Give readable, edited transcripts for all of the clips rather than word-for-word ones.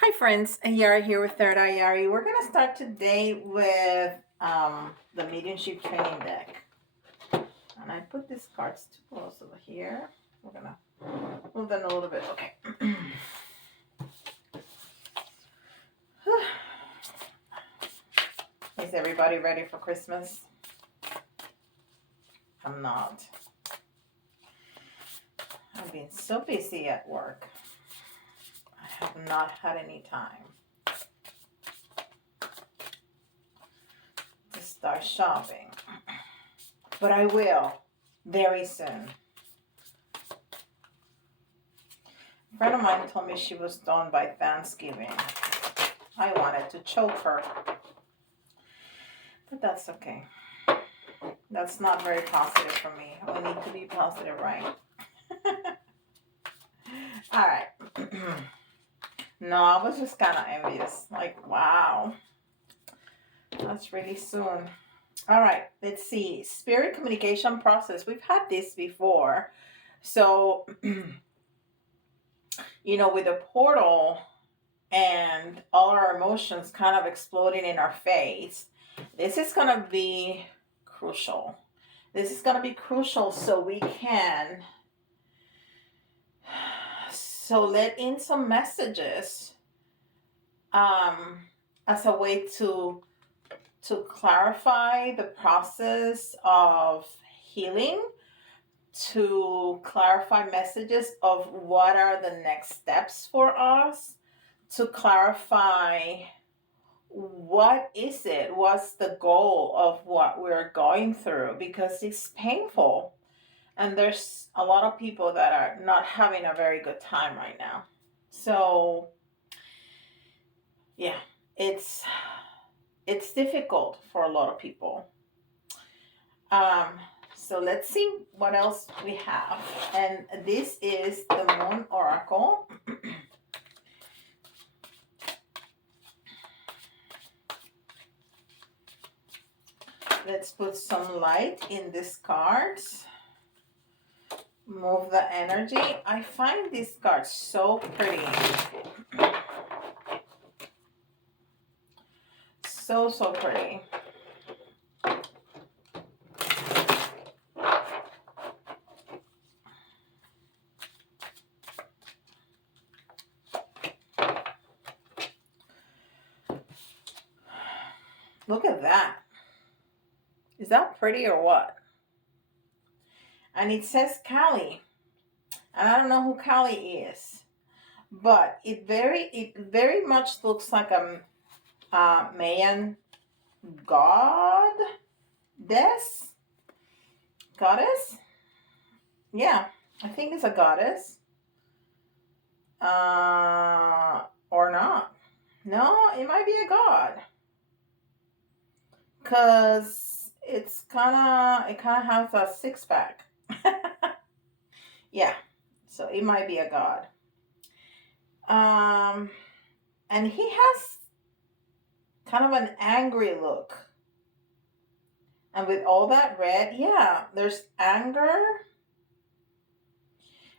Hi friends, Yari here with Third Eye Yari. We're going to start today with the Mediumship training deck. And I put these cards too close over here. We're going to move them a little bit. Okay. Is everybody ready for Christmas? I'm not. I've been so busy at work. I have not had any time to start shopping. But I will very soon. A friend of mine told me she was done by Thanksgiving. I wanted to choke her. But that's okay. That's not very positive for me. We need to be positive, right? Alright. No, I was just kind of envious. Like, wow. That's really soon. Alright, let's see. Spirit communication process. We've had this before. So, with the portal and all our emotions kind of exploding in our face, this is going to be crucial. This is going to be crucial so we can let in some messages as a way to clarify the process of healing, to clarify messages of what are the next steps for us, to clarify what is it, what's the goal of what we're going through, because it's painful and there's a lot of people that are not having a very good time right now. So yeah, it's difficult for a lot of people. So let's see what else we have. And this is the Moon Oracle. Let's put some light in these cards. Move the energy. I find these cards so pretty. So pretty. Look at that. Is that pretty or what? And it says Kali. And I don't know who Kali is. But it very much looks like a Mayan goddess? Yeah, I think it's a goddess. Or not. No, it might be a god. Because it kind of has a six-pack. Yeah, so it might be a god. And he has kind of an angry look. And with all that red, yeah, there's anger.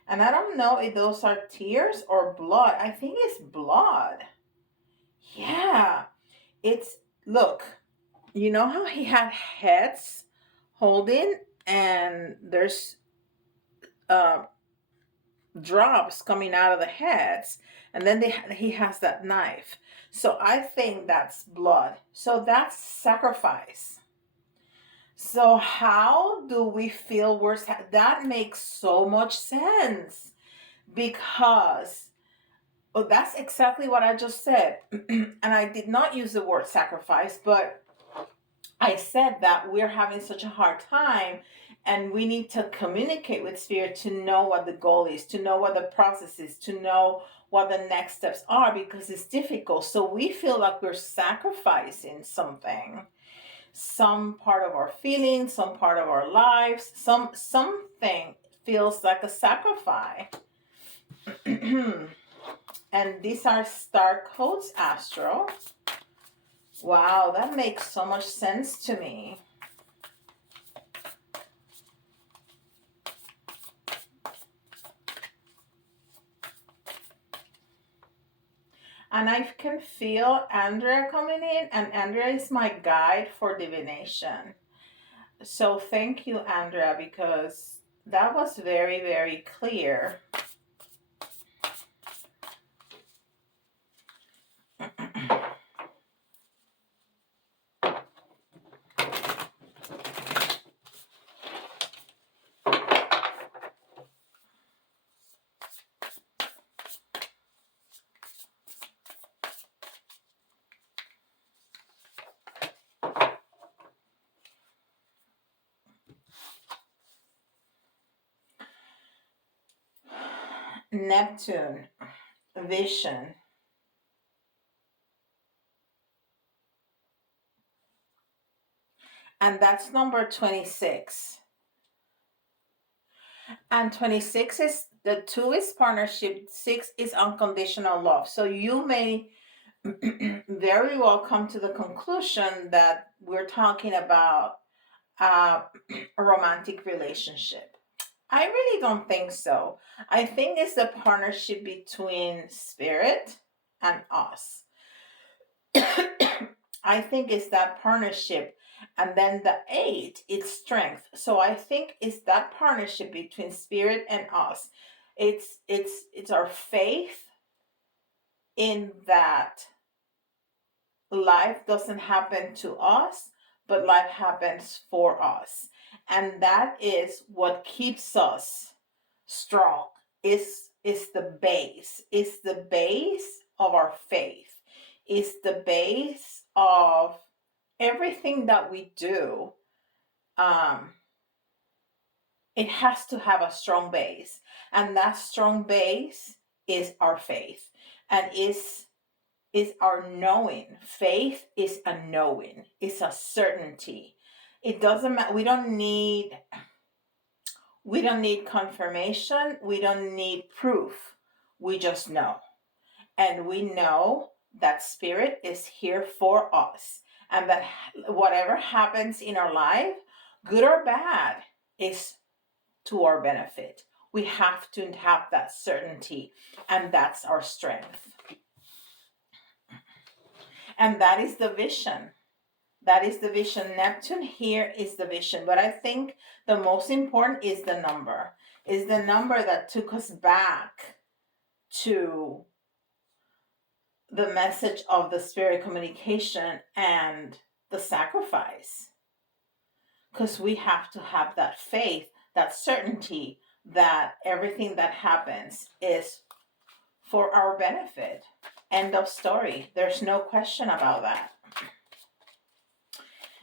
And I don't know if those are tears or blood. I think it's blood. Yeah, look, you know how he had heads holding and there's drops coming out of the heads, and then he has that knife. So I think that's blood. So that's sacrifice. So how do we feel worse? That makes so much sense, because that's exactly what I just said. And I did not use the word sacrifice, but I said that we're having such a hard time and we need to communicate with Spirit to know what the goal is, to know what the process is, to know what the next steps are, because it's difficult. So we feel like we're sacrificing something, some part of our feelings, some part of our lives, something feels like a sacrifice. And these are Starcodes, Astro. Wow, that makes so much sense to me. And I can feel Andrea coming in, and Andrea is my guide for divination. So thank you, Andrea, because that was very, very clear. Neptune, vision. And that's number 26. And 26 is, the 2 is partnership, 6 is unconditional love. So you may very well come to the conclusion that we're talking about a romantic relationship. I really don't think so. I think it's the partnership between spirit and us. I think it's that partnership. And then the 8, it's strength. So I think it's that partnership between spirit and us. It's our faith in that life doesn't happen to us, but life happens for us. And that is what keeps us strong. Is the base. It's the base of our faith. It's the base of everything that we do. It has to have a strong base. And that strong base is our faith. And is our knowing. Faith is a knowing. It's a certainty. It doesn't matter. We don't need confirmation. We don't need proof. We just know. And we know that spirit is here for us. And that whatever happens in our life, good or bad, is to our benefit. We have to have that certainty. And that's our strength. And that is the vision. That is the vision. Neptune here is the vision. But I think the most important is the number. Is the number that took us back to the message of the spirit communication and the sacrifice. Because we have to have that faith, that certainty that everything that happens is for our benefit. End of story. There's no question about that.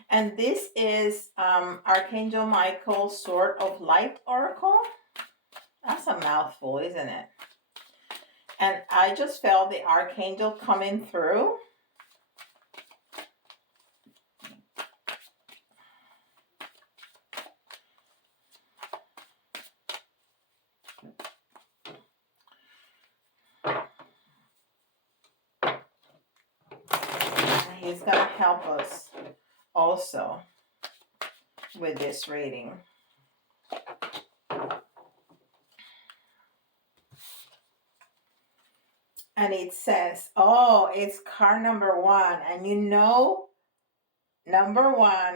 And this is Archangel Michael's Sword of Light Oracle. That's a mouthful, isn't it? And I just felt the Archangel coming through. He's going to help us also with this reading. And it says, oh, it's card number 1. And you know, number 1,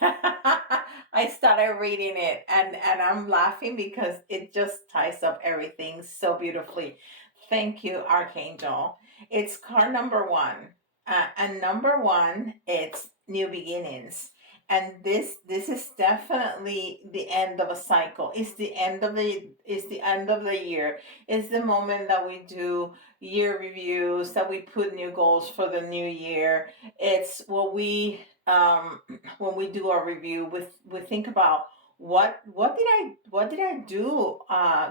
I started reading it and I'm laughing because it just ties up everything so beautifully. Thank you, Archangel. It's card number 1. And number 1, it's new beginnings. And this is definitely the end of a cycle. It's the end of the year. It's the moment that we do year reviews, that we put new goals for the new year. It's what we when we do our review, we think about what did I do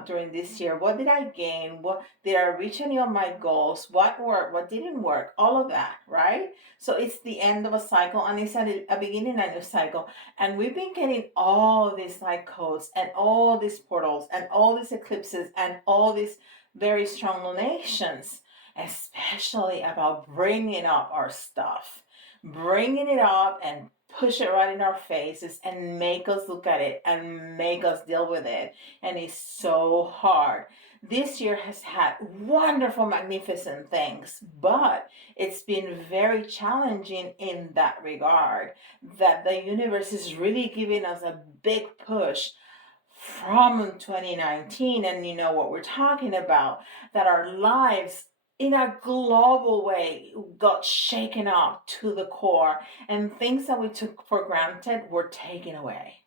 during this year? What did I gain? What did I reach any of my goals? What worked? What didn't work? All of that, right? So it's the end of a cycle, and it's a beginning of a new cycle. And we've been getting all these light codes and all these portals and all these eclipses and all these very strong lunations, especially about bringing up our stuff, bringing it up and push it right in our faces and make us look at it and make us deal with it. And it's so hard. This year has had wonderful, magnificent things, but it's been very challenging in that regard, that the universe is really giving us a big push from 2019. And you know what we're talking about, that our lives in a global way got shaken up to the core, and things that we took for granted were taken away,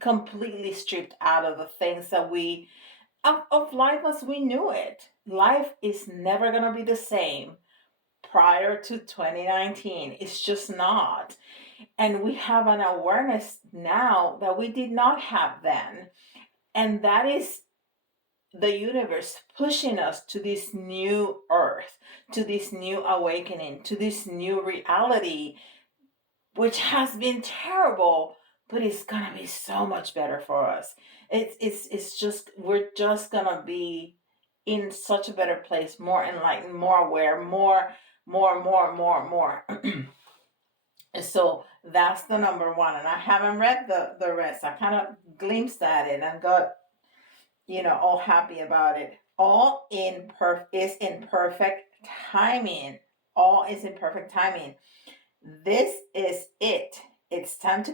completely stripped out of the things that we of life as we knew it. Life is never going to be the same prior to 2019. It's just not. And we have an awareness now that we did not have then. And that is the universe pushing us to this new earth, to this new awakening, to this new reality, which has been terrible, but it's gonna be so much better for us. It's just, we're just gonna be in such a better place, more enlightened, more aware, more. So that's the number one. And I haven't read the rest. I kind of glimpsed at it and got, all happy about it. All is in perfect timing. All is in perfect timing. This is it. It's time to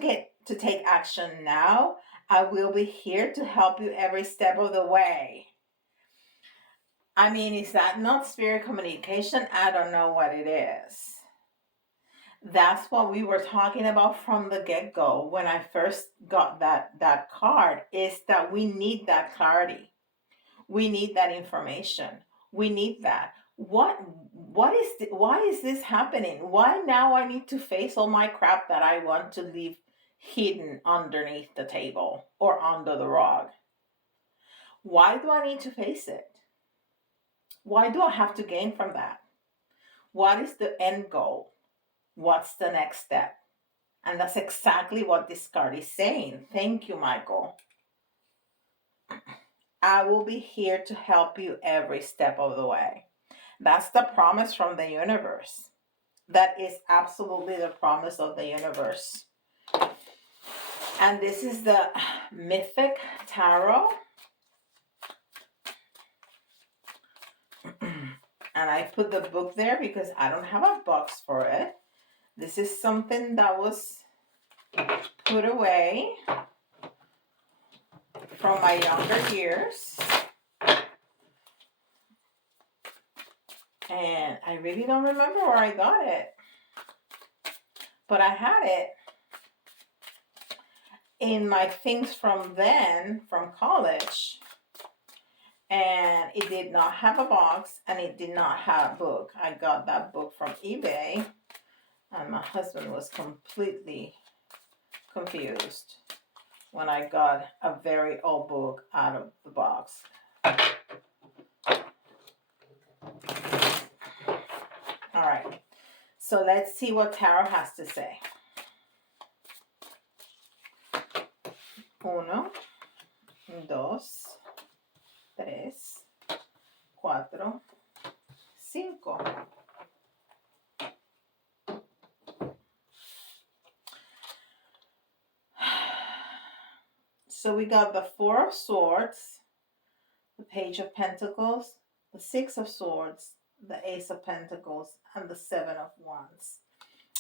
take action now. I will be here to help you every step of the way. I mean, is that not spirit communication? I don't know what it is. That's what we were talking about from the get-go when I first got that card, is that we need that clarity. We need that information. We need that. Why is this happening? Why now I need to face all my crap that I want to leave hidden underneath the table or under the rug? Why do I need to face it? Why do I have to gain from that? What is the end goal? What's the next step? And that's exactly what this card is saying. Thank you, Michael. I will be here to help you every step of the way. That's the promise from the universe. That is absolutely the promise of the universe. And this is the Mythic Tarot. And I put the book there because I don't have a box for it. This is something that was put away from my younger years. And I really don't remember where I got it. But I had it in my things from then, from college. And it did not have a box, and it did not have a book. I got that book from eBay, and my husband was completely confused when I got a very old book out of the box. All right, so let's see what tarot has to say. 1, 2, 3, 4, 5. So we got the 4 of Swords, the Page of Pentacles, the 6 of Swords, the Ace of Pentacles, and the 7 of Wands.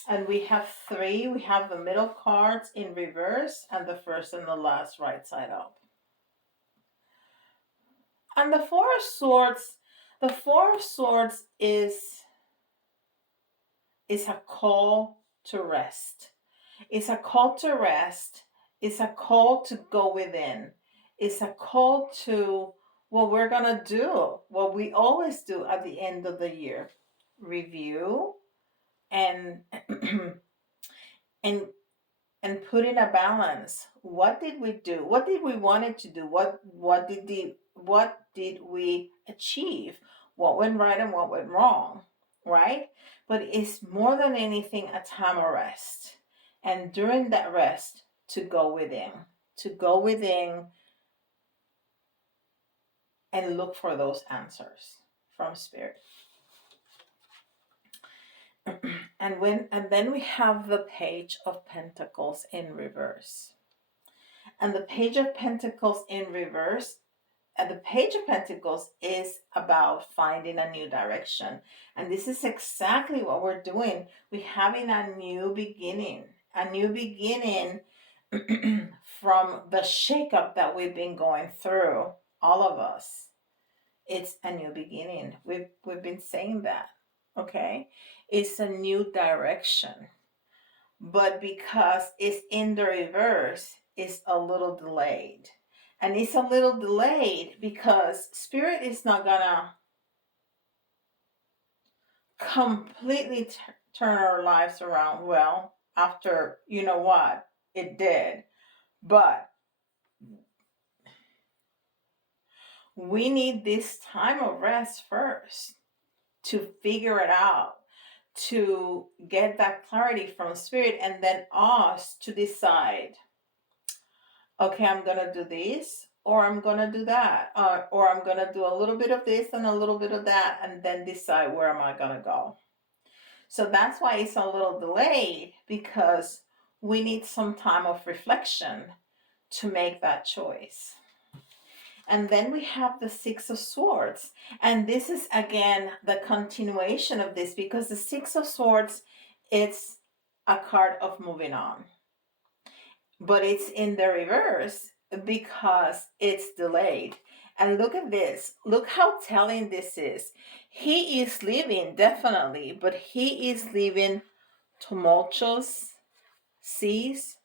And we have 3. We have the middle cards in reverse and the first and the last right side up. And the 4 of Swords is a call to rest. It's a call to rest. It's a call to go within. It's a call to what we're going to do, what we always do at the end of the year. Review and and put in a balance. What did we do? What did we want it to do? What did we achieve? What went right and what went wrong, right? But it's more than anything a time of rest. And during that rest, to go within and look for those answers from Spirit. And then we have the Page of Pentacles in reverse. And the Page of Pentacles in reverse And the Page of Pentacles is about finding a new direction. And this is exactly what we're doing. We're having a new beginning. A new beginning from the shakeup that we've been going through, all of us. It's a new beginning. We've been saying that. Okay? It's a new direction. But because it's in the reverse, it's a little delayed. And it's a little delayed because Spirit is not gonna completely turn our lives around. Well, after, you know what, it did. But we need this time of rest first to figure it out, to get that clarity from Spirit, and then us to decide, okay, I'm going to do this, or I'm going to do that, or I'm going to do a little bit of this and a little bit of that, and then decide where am I going to go. So that's why it's a little delayed, because we need some time of reflection to make that choice. And then we have the Six of Swords. And this is, again, the continuation of this, because the Six of Swords, it's a card of moving on. But it's in the reverse because it's delayed. And look at this. Look how telling this is. He is leaving, definitely, but he is leaving tumultuous seas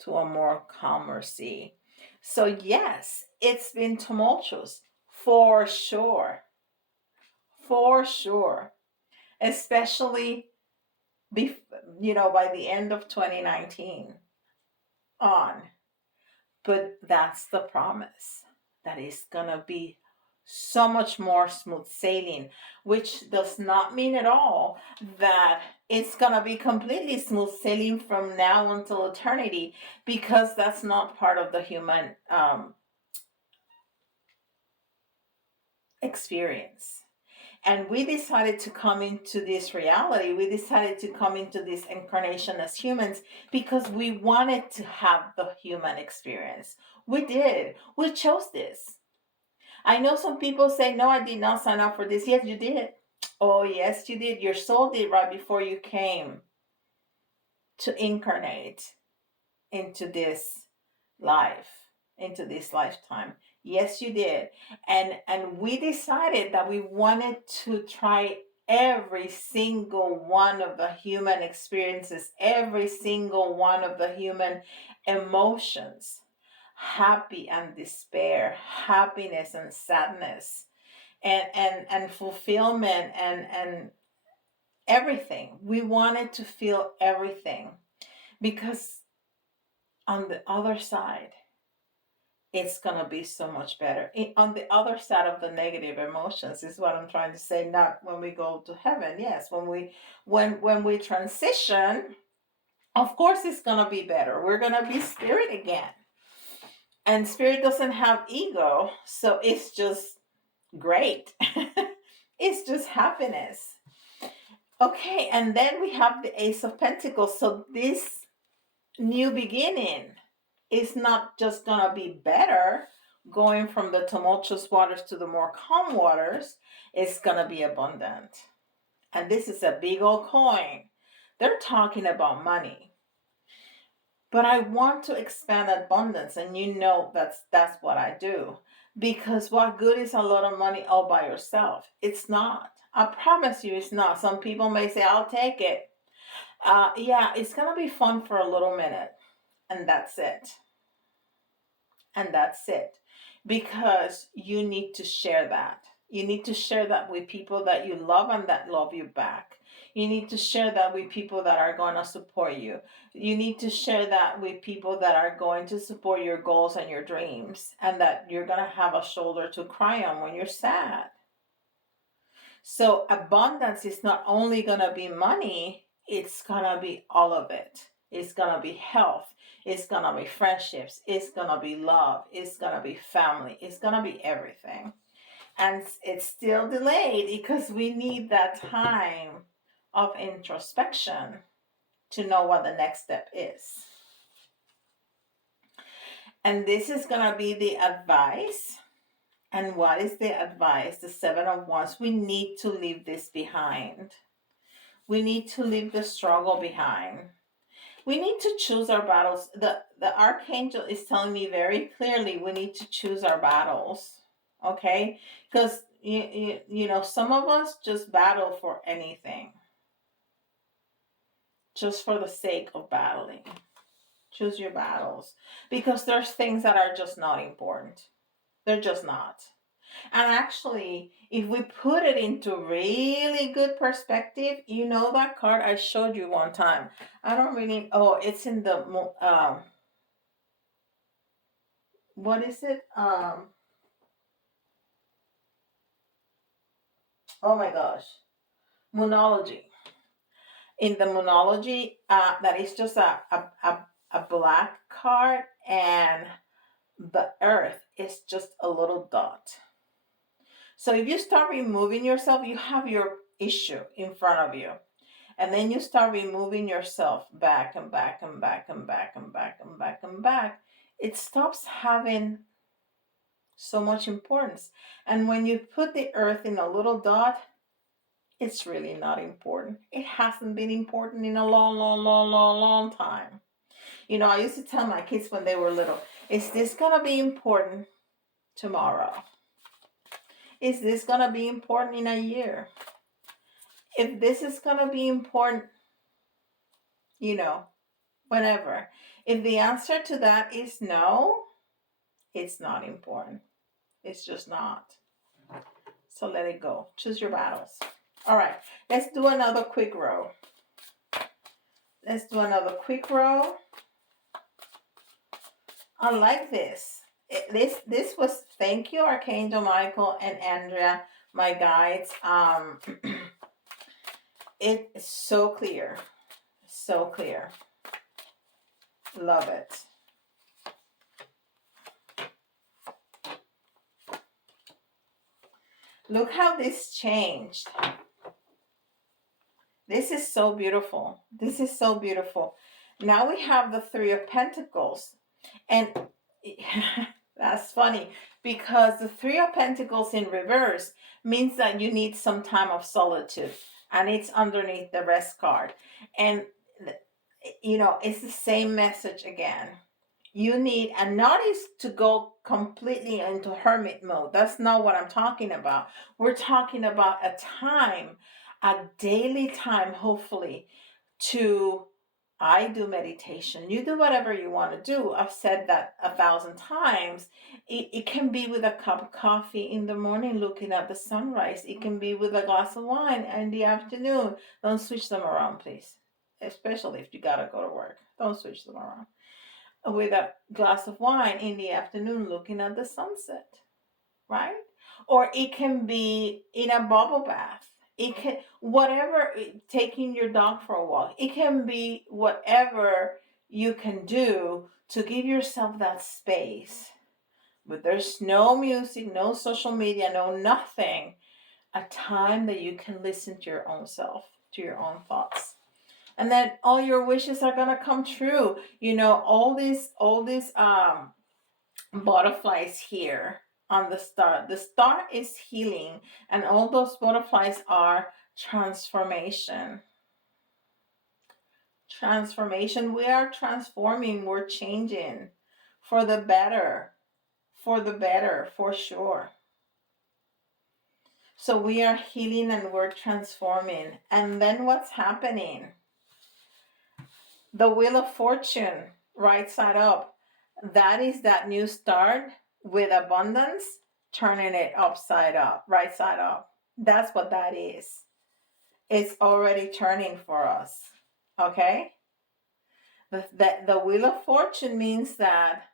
to a more calmer sea. So yes, it's been tumultuous, for sure. For sure. Especially, by the end of 2019 on. But that's the promise, that it's gonna be so much more smooth sailing, which does not mean at all that it's gonna be completely smooth sailing from now until eternity, because that's not part of the human experience. And we decided to come into this reality. We decided to come into this incarnation as humans because we wanted to have the human experience. We did. We chose this. I know some people say, no, I did not sign up for this. Yes, you did. Oh, yes, you did. Your soul did right before you came to incarnate into this life, into this lifetime. Yes, you did. And we decided that we wanted to try every single one of the human experiences, every single one of the human emotions, happy and despair, happiness and sadness, and fulfillment, and everything. We wanted to feel everything, because on the other side, it's going to be so much better. On the other side of the negative emotions is what I'm trying to say. Not when we go to heaven. Yes, when we transition, of course it's going to be better. We're going to be spirit again. And spirit doesn't have ego, so it's just great. It's just happiness. Okay, and then we have the Ace of Pentacles. So this new beginning is not just gonna be better, going from the tumultuous waters to the more calm waters. It's gonna be abundant. And this is a big old coin. They're talking about money. But I want to expand abundance, and that's what I do. Because what good is a lot of money all by yourself? It's not. I promise you it's not. Some people may say, I'll take it. Yeah, it's gonna be fun for a little minute. And that's it. And that's it. Because you need to share that. You need to share that with people that you love and that love you back. You need to share that with people that are going to support you. You need to share that with people that are going to support your goals and your dreams, and that you're going to have a shoulder to cry on when you're sad. So abundance is not only going to be money, it's going to be all of it. It's going to be health. It's going to be friendships. It's going to be love. It's going to be family. It's going to be everything. And it's still delayed because we need that time of introspection to know what the next step is. And this is going to be the advice And what is the advice? The Seven of Wands. We need to leave this behind. We need to leave the struggle behind. We need to choose our battles. The Archangel is telling me very clearly we need to choose our battles. Okay? Because, you know, some of us just battle for anything. Just for the sake of battling. Choose your battles. Because there's things that are just not important. They're just not. And actually, if we put it into really good perspective, you know that card I showed you one time. I don't really, oh, it's in the, what is it? Oh my gosh. Moonology. In the Moonology, that is just a black card, and the earth is just a little dot. So if you start removing yourself, you have your issue in front of you. And then you start removing yourself back and back and back and back and back and back and back. It stops having so much importance. And when you put the earth in a little dot, it's really not important. It hasn't been important in a long, long, long, long, long time. You know, I used to tell my kids when they were little, is this going to be important tomorrow? Is this going to be important in a year? If this is going to be important, you know, whenever. If the answer to that is no, it's not important. It's just not. So let it go. Choose your battles. All right, let's do another quick row. Let's do another quick row. I like this. This was, thank you, Archangel Michael and Andrea, my guides. It's so clear. So clear. Love it. Look how this changed. This is so beautiful. This is so beautiful. Now we have the Three of Pentacles. And that's funny because the Three of Pentacles in reverse means that you need some time of solitude. And it's underneath the Rest card. And, you know, it's the same message again. You need, and not is to go completely into hermit mode. That's not what I'm talking about. We're talking about a time, a daily time, hopefully, to, I do meditation. You do whatever you want to do. I've said that 1,000 times. It can be with a cup of coffee in the morning looking at the sunrise. It can be with a glass of wine in the afternoon. Don't switch them around, please. Especially if you got to go to work. Don't switch them around. With a glass of wine in the afternoon looking at the sunset, right? Or it can be in a bubble bath. It can, whatever, taking your dog for a walk. It can be whatever you can do to give yourself that space. But there's no music, no social media, no nothing. A time that you can listen to your own self, to your own thoughts. And then all your wishes are gonna come true. You know, all these butterflies here on the star. The star is healing, and all those butterflies are transformation. Transformation. We are transforming, we're changing for the better. For the better, for sure. So we are healing and we're transforming. And then what's happening? The Wheel of Fortune, right side up. That is that new start with abundance, turning it upside up, right side up. That's what that is. It's already turning for us. Okay? The Wheel of Fortune means that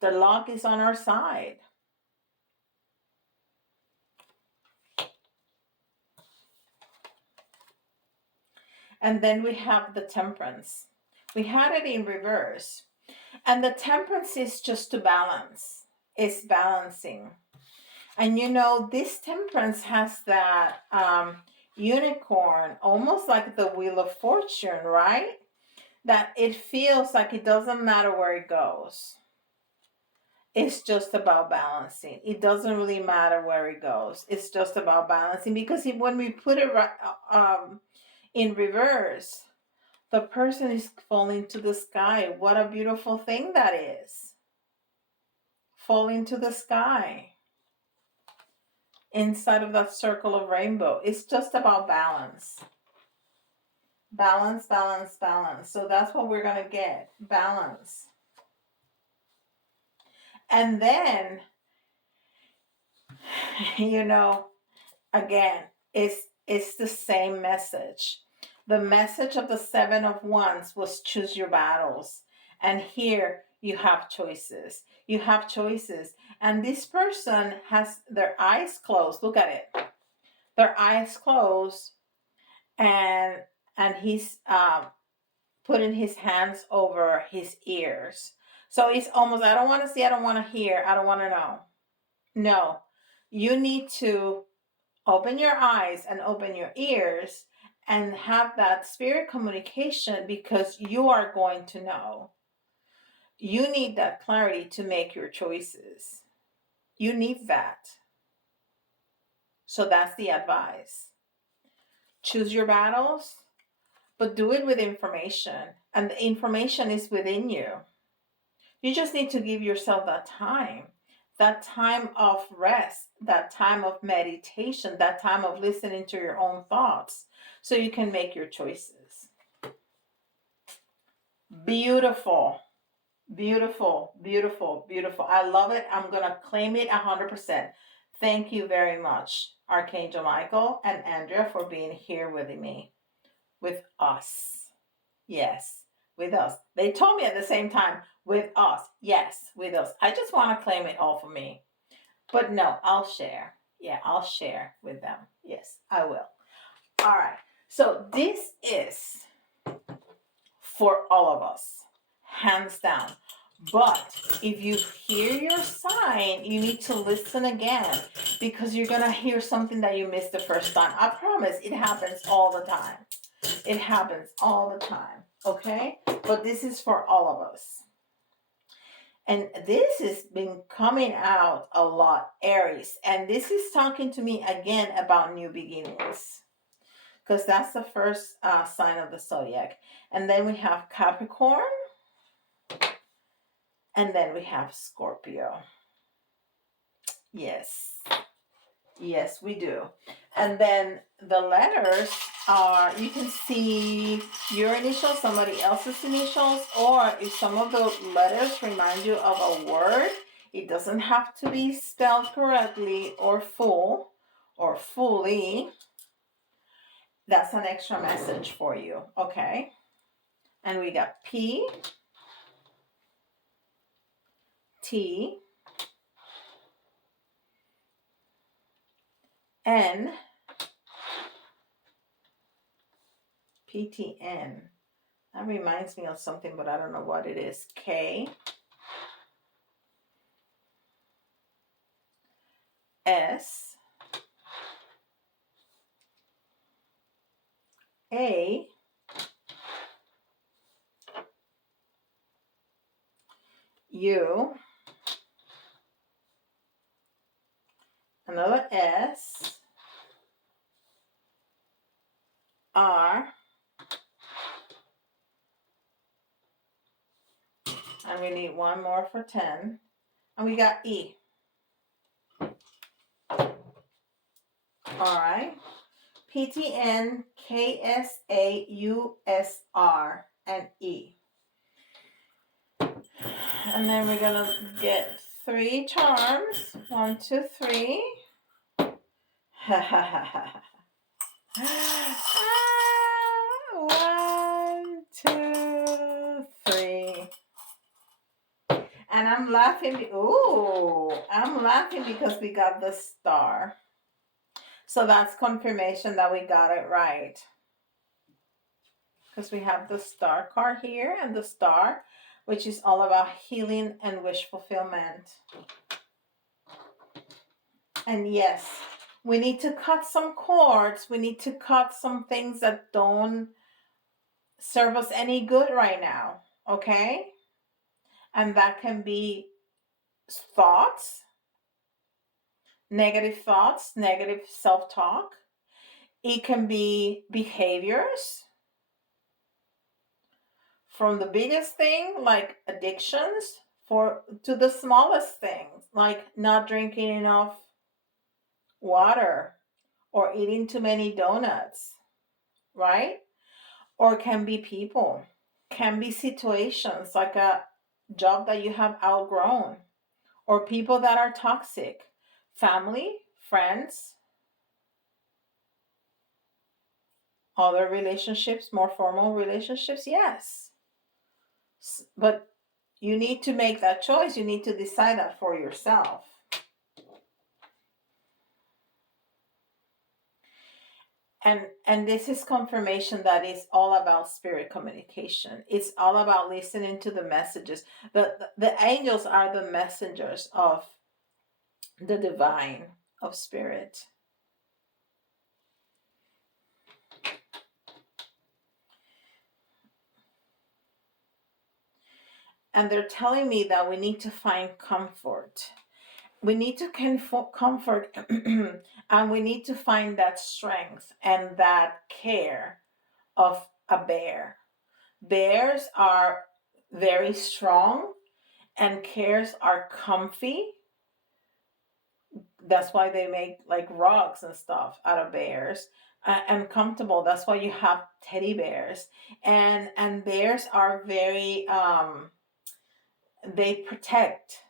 the luck is on our side. And then we have the Temperance. We had it in reverse. And the Temperance is just to balance. It's balancing. And you know, this Temperance has that unicorn, almost like the Wheel of Fortune, right? That it feels like it doesn't matter where it goes. It's just about balancing. It doesn't really matter where it goes. It's just about balancing, because when we put it right, in reverse, the person is falling to the sky. What a beautiful thing that is. Falling to the sky. Inside of that circle of rainbow. It's just about balance. Balance, balance, balance. So that's what we're going to get. Balance. And then, you know, again, it's the same message. The message of the Seven of Wands was choose your battles. And here you have choices. You have choices. And this person has their eyes closed. Look at it. Their eyes closed. And he's putting his hands over his ears. So it's almost, I don't want to see, I don't want to hear, I don't want to know. No. You need to open your eyes and open your ears and have that spirit communication, because you are going to know. You need that clarity to make your choices. You need that. So that's the advice. Choose your battles, but do it with information. And the information is within you. You just need to give yourself that time of rest, that time of meditation, that time of listening to your own thoughts, so you can make your choices. Beautiful, beautiful, beautiful, beautiful. I love it. I'm going to claim it 100%. Thank you very much, Archangel Michael and Andrea, for being here with me, with us. Yes, with us. They told me at the same time, with us. Yes, with us. I just want to claim it all for me. But no, I'll share. Yeah, I'll share with them. Yes, I will. All right. So this is for all of us, hands down. But if you hear your sign, you need to listen again, because you're going to hear something that you missed the first time. I promise it happens all the time. It happens all the time. Okay? But this is for all of us. And this has been coming out a lot, Aries. And this is talking to me again about new beginnings, because that's the first sign of the zodiac. And then we have Capricorn. And then we have Scorpio. Yes. Yes, we do. And then the letters are, you can see your initials, somebody else's initials, or if some of the letters remind you of a word, it doesn't have to be spelled correctly or full or fully. That's an extra message for you, okay? And we got P, T, N, PTN. That reminds me of something, but I don't know what it is. K, S, A, U, another S, R, and we need one more for 10, and we got E. All right, PTN, KSA, USR, and E. And then we're gonna get 3 charms. 1, 2, 3. Ha ha ha ha. 1, 2, 3. And I'm laughing. I'm laughing because we got the star. So that's confirmation that we got it right. Because we have the star card here and the star, which is all about healing and wish fulfillment. And yes, we need to cut some cords. We need to cut some things that don't serve us any good right now. Okay? And that can be thoughts, negative self-talk. It can be behaviors, from the biggest thing like addictions to the smallest things like not drinking enough water or eating too many donuts, right? Or can be people, can be situations like a job that you have outgrown, or people that are toxic, family, friends, other relationships, more formal relationships, yes. But you need to make that choice. You need to decide that for yourself. And this is confirmation that it's all about spirit communication. It's all about listening to the messages. The angels are the messengers of the divine, of spirit. And they're telling me that we need to find comfort. We need to comfort and we need to find that strength and that care of a bear. Bears are very strong and cares are comfy. That's why they make like rugs and stuff out of bears, and comfortable. That's why you have teddy bears. And bears are very they protect.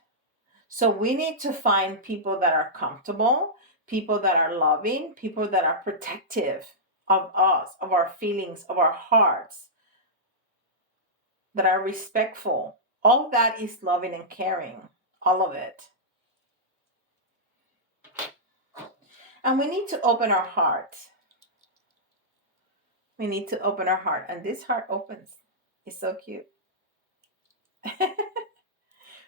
So we need to find people that are comfortable, people that are loving, people that are protective of us, of our feelings, of our hearts, that are respectful. All of that is loving and caring, all of it. And we need to open our heart. We need to open our heart. And this heart opens. It's so cute.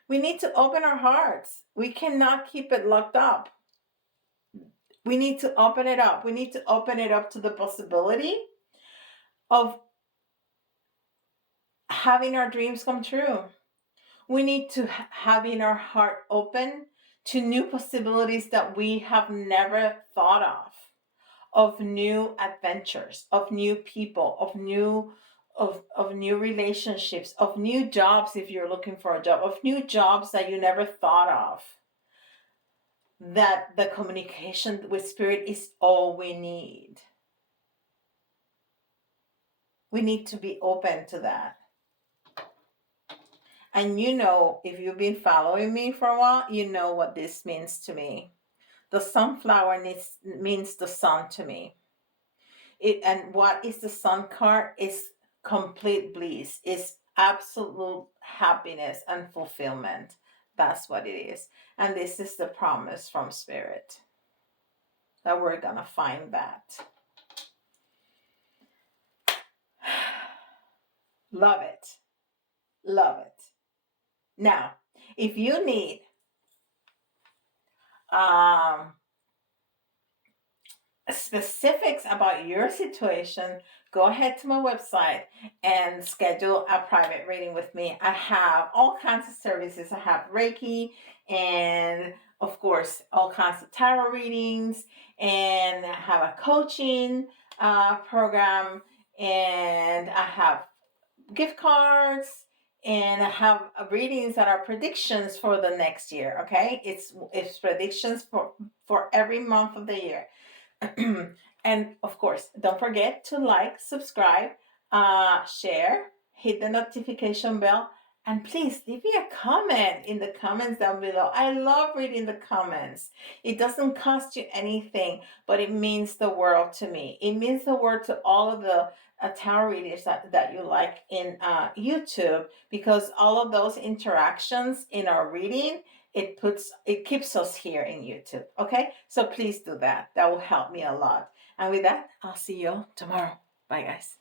We need to open our hearts. We cannot keep it locked up. We need to open it up. We need to open it up to the possibility of having our dreams come true. We need to having our heart open to new possibilities that we have never thought of new adventures, of new people, of new relationships, of new jobs if you're looking for a job, of new jobs that you never thought of. That the communication with spirit is all we need. We need to be open to that. And you know, if you've been following me for a while, you know what this means to me. The sunflower means the sun to me. And what is the sun card? Is complete bliss. Is absolute happiness and fulfillment. That's what it is. And this is the promise from spirit that we're gonna find that. Love it. Love it. Now, if you need specifics about your situation, go ahead to my website and schedule a private reading with me. I have all kinds of services. I have Reiki and, of course, all kinds of tarot readings, and I have a coaching program, and I have gift cards, and I have readings that are predictions for the next year. Okay, it's predictions for every month of the year. And of course, don't forget to like, subscribe, share, hit the notification bell, and please leave me a comment in the comments down below. I love reading the comments. It doesn't cost you anything, but it means the world to me. It means the world to all of the tarot readers that you like in YouTube, because all of those interactions in our reading, it keeps us here in YouTube. Okay, so please do that. That will help me a lot. And with that, I'll see you tomorrow. Bye, guys.